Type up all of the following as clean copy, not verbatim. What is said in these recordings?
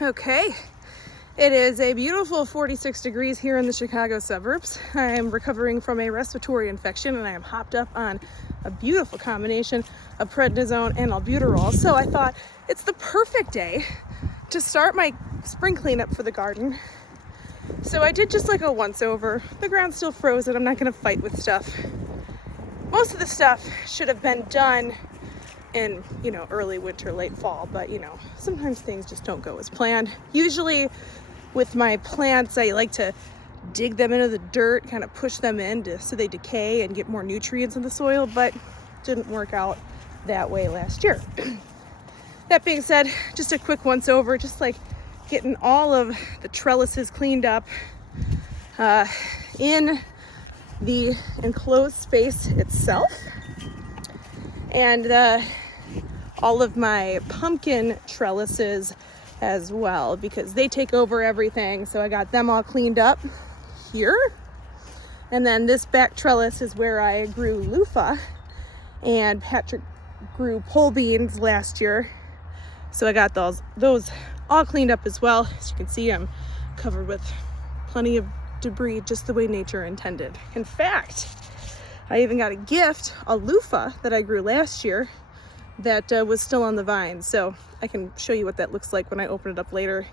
Okay, it is a beautiful 46 degrees here in the Chicago suburbs. I am recovering from a respiratory infection and I am hopped up on a beautiful combination of prednisone and albuterol. So I thought it's the perfect day to start my spring cleanup for the garden. So I did just like a once over. The ground's still frozen. I'm not gonna fight with stuff. Most of the stuff should have been done in, early winter, late fall, but sometimes things just don't go as planned. Usually with my plants, I like to dig them into the dirt, kind of push them in so they decay and get more nutrients in the soil, but didn't work out that way last year. That being said, just a quick once over, just like getting all of the trellises cleaned up in the enclosed space itself. And all of my pumpkin trellises as well, because they take over everything. So I got them all cleaned up here. And then this back trellis is where I grew loofah, and Patrick grew pole beans last year. So I got those all cleaned up as well. As you can see, I'm covered with plenty of debris, just the way nature intended. In fact, I even got a gift, a loofah that I grew last year that was still on the vine. So I can show you what that looks like when I open it up later.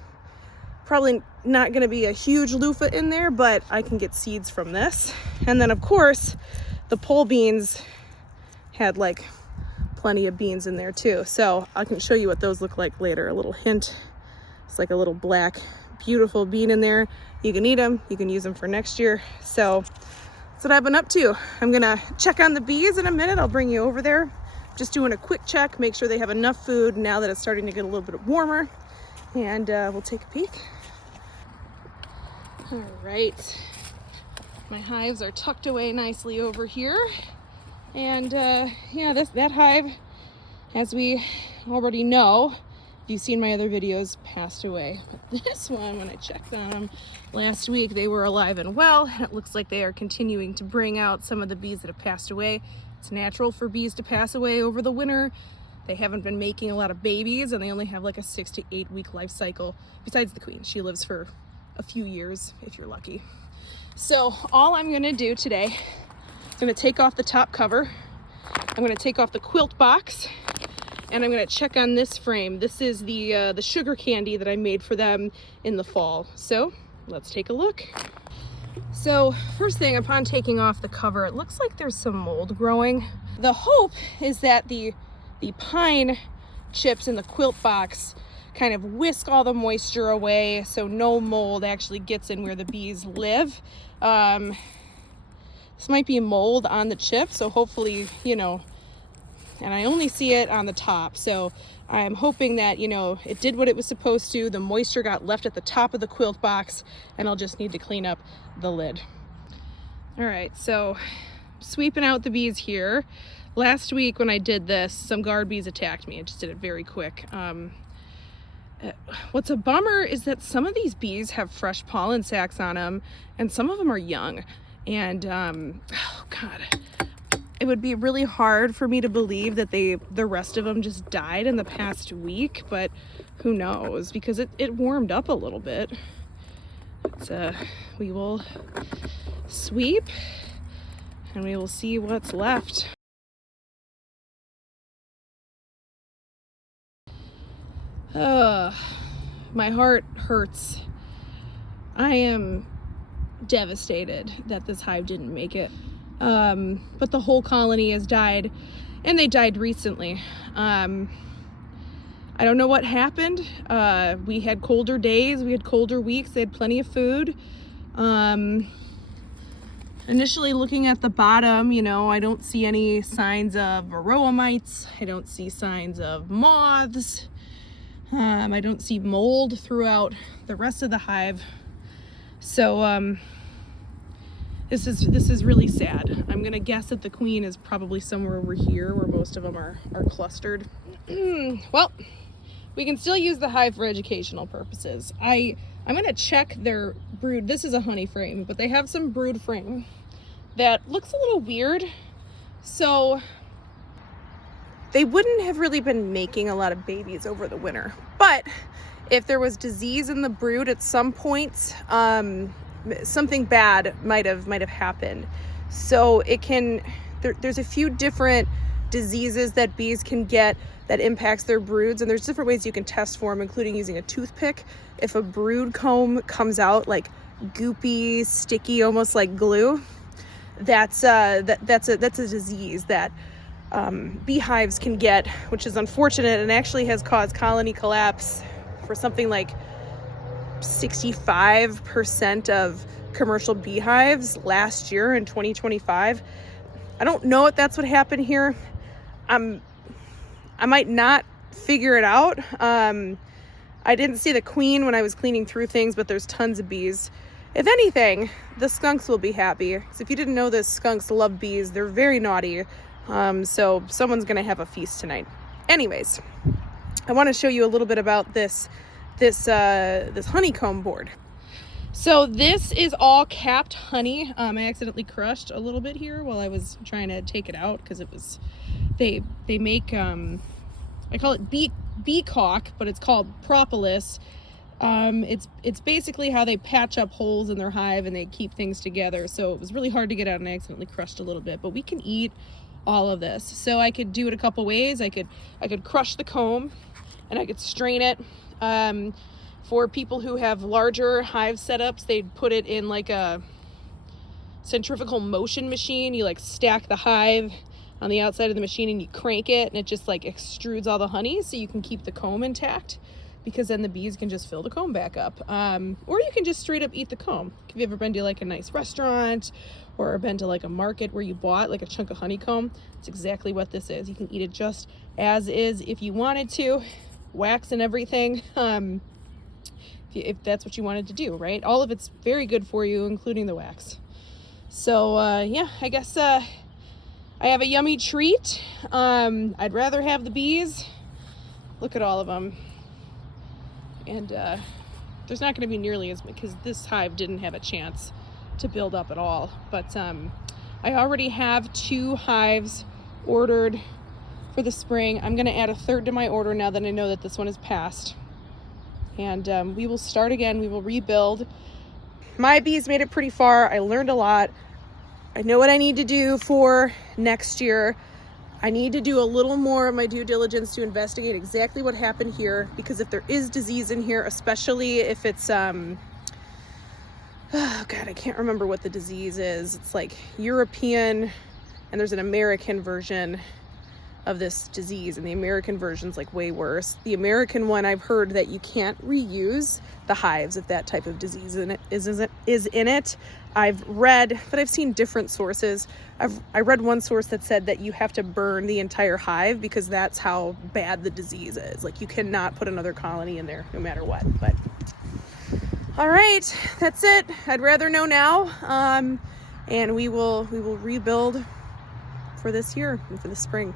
Probably not gonna be a huge loofah in there, but I can get seeds from this. And then of course, the pole beans had like plenty of beans in there too. So I can show you what those look like later. A little hint. It's like a little black, beautiful bean in there. You can eat them, you can use them for next year. So that's what I've been up to. I'm gonna check on the bees in a minute. I'll bring you over there. Just doing a quick check, make sure they have enough food now that it's starting to get a little bit warmer. And we'll take a peek. All right, my hives are tucked away nicely over here. And yeah, that hive, as we already know, if you've seen my other videos, passed away. But this one, when I checked on them last week, they were alive and well. And it looks like they are continuing to bring out some of the bees that have passed away. It's natural for bees to pass away over the winter. They haven't been making a lot of babies, and they only have like a 6 to 8 week life cycle. Besides the queen, she lives for a few years if you're lucky. So all I'm gonna do today, I'm gonna take off the top cover. I'm gonna take off the quilt box, and I'm gonna check on this frame. This is the sugar candy that I made for them in the fall. So let's take a look. So first thing, upon taking off the cover, it looks like there's some mold growing. The hope is that the pine chips in the quilt box kind of whisk all the moisture away so no mold actually gets in where the bees live. This might be mold on the chip, so hopefully, and I only see it on the top, so I'm hoping that, it did what it was supposed to. The moisture got left at the top of the quilt box, and I'll just need to clean up the lid. All right, so sweeping out the bees here. Last week when I did this, some guard bees attacked me. I just did it very quick. What's a bummer is that some of these bees have fresh pollen sacs on them, and some of them are young. And, oh God, it would be really hard for me to believe that the rest of them just died in the past week, but who knows, because it warmed up a little bit. We will sweep and we will see what's left. My heart hurts. I am devastated that this hive didn't make it. But the whole colony has died, and they died recently. I don't know what happened. We had colder days, we had colder weeks, they had plenty of food. Initially looking at the bottom, I don't see any signs of varroa mites. I don't see signs of moths. I don't see mold throughout the rest of the hive. So, this is really sad. I'm gonna guess that the queen is probably somewhere over here where most of them are clustered. Well, we can still use the hive for educational purposes. I'm gonna check their brood. This is a honey frame, but they have some brood frame that looks a little weird. So they wouldn't have really been making a lot of babies over the winter, but if there was disease in the brood at some point, something bad might have happened. So it can, there's a few different diseases that bees can get that impacts their broods, and there's different ways you can test for them, including using a toothpick. If a brood comb comes out like goopy, sticky, almost like glue, that's a disease that beehives can get, which is unfortunate and actually has caused colony collapse for something like 65% of commercial beehives last year in 2025. I don't know if that's what happened here. I might not figure it out. I didn't see the queen when I was cleaning through things, but there's tons of bees. If anything, the skunks will be happy. So if you didn't know this, skunks love bees. They're very naughty. So someone's gonna have a feast tonight. Anyways, I want to show you a little bit about this honeycomb board. So this is all capped honey. I accidentally crushed a little bit here while I was trying to take it out because it was, they make, I call it bee caulk, but it's called propolis. It's basically how they patch up holes in their hive and they keep things together. So it was really hard to get out and I accidentally crushed a little bit, but we can eat all of this. So I could do it a couple ways. I could crush the comb and I could strain it. For people who have larger hive setups, they'd put it in like a centrifugal motion machine. You like stack the hive on the outside of the machine and you crank it and it just like extrudes all the honey so you can keep the comb intact, because then the bees can just fill the comb back up. Or you can just straight up eat the comb. Have you ever been to like a nice restaurant or been to like a market where you bought like a chunk of honeycomb? It's exactly what this is. You can eat it just as is if you wanted to, wax and everything, if that's what you wanted to do, right? All of it's very good for you, including the wax. So yeah, I guess I have a yummy treat. I'd rather have the bees. Look at all of them. And there's not going to be nearly as much because this hive didn't have a chance to build up at all. But I already have 2 hives ordered for the spring. I'm going to add a 3rd to my order now that I know that this one is passed. And we will start again. We will rebuild. My bees made it pretty far. I learned a lot. I know what I need to do for next year. I need to do a little more of my due diligence to investigate exactly what happened here, because if there is disease in here, especially if it's oh God, I can't remember what the disease is. It's like European, and there's an American version of this disease, and the American version's like way worse. The American one, I've heard that you can't reuse the hives if that type of disease is in it. I've read, but I've seen different sources. I read one source that said that you have to burn the entire hive because that's how bad the disease is. Like you cannot put another colony in there no matter what. But all right, that's it. I'd rather know now. And we will rebuild for this year and for the spring.